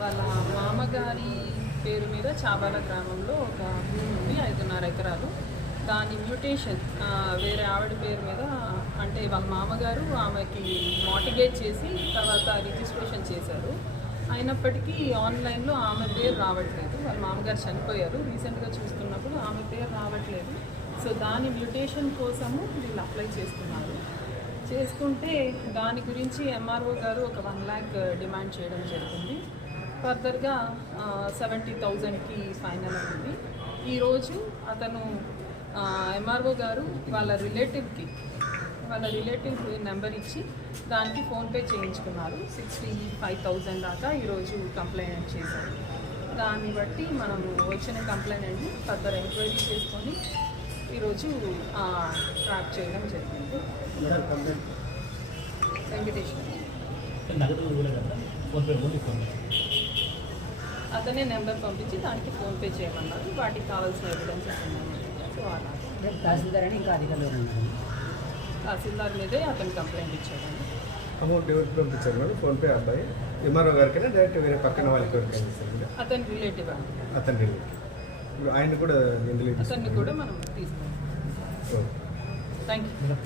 వాళ్ళ మామగారి పేరు మీద చాబాల గ్రామంలో ఒక భూమి ఉంది, 5.5 ఎకరాలు. దాని మ్యూటేషన్ వేరే ఆవిడ పేరు మీద, అంటే వాళ్ళ మామగారు ఆమెకి మార్టిగేజ్ చేసి తర్వాత రిజిస్ట్రేషన్ చేశారు. అయినప్పటికీ ఆన్లైన్లో ఆమె పేరు రావట్లేదు. వాళ్ళ మామగారు చనిపోయారు. రీసెంట్గా చూస్తున్నప్పుడు ఆమె పేరు రావట్లేదు. సో దాని మ్యూటేషన్ కోసము వీళ్ళు అప్లై చేస్తున్నారు. చేసుకుంటే దాని గురించి ఎంఆర్ఓ గారు ఒక 1 lakh డిమాండ్ చేయడం జరిగింది. ఫర్దర్గా 70,000కి ఫైనల్ అయింది. ఈరోజు అతను ఎంఆర్ఓ గారు వాళ్ళ రిలేటివ్ నెంబర్ ఇచ్చి దానికి ఫోన్పే చేయించుకున్నారు. 65,000 దాకా ఈరోజు కంప్లైంట్ చేశారు. దాన్ని బట్టి మనము వచ్చిన కంప్లైంట్ని ఫర్దర్ ఎంక్వైరీ చేసుకొని ఈరోజు ట్రాక్ చేయడం జరిగింది. వెంకటేశ్వర అతనే నెంబర్ పంపించి దానికి ఫోన్పే చేయమన్నారు. వాటికి కావాల్సిన ఎవిడెన్సెస్ ఉన్నాయి. సో అలా తహసీల్దార్ అని ఇంకా అధికారులు తహసీల్దార్ మీదే అతను కంప్లైంట్ ఇచ్చాడండి. అమౌంట్ ఎవరికి పంపించారు మేడం? ఫోన్పే అబ్బాయి ఎంఆర్ఓ గారికైనా డైరెక్ట్ వేరే పక్కన వాళ్ళకి ఎవరికైనా ఇస్తారు? అతని రిలేటివ్ అండి. అతని రిలేటివ్. ఆయన కూడా ఇందులో అతన్ని కూడా మనం తీసుకుంటాం. Thank you.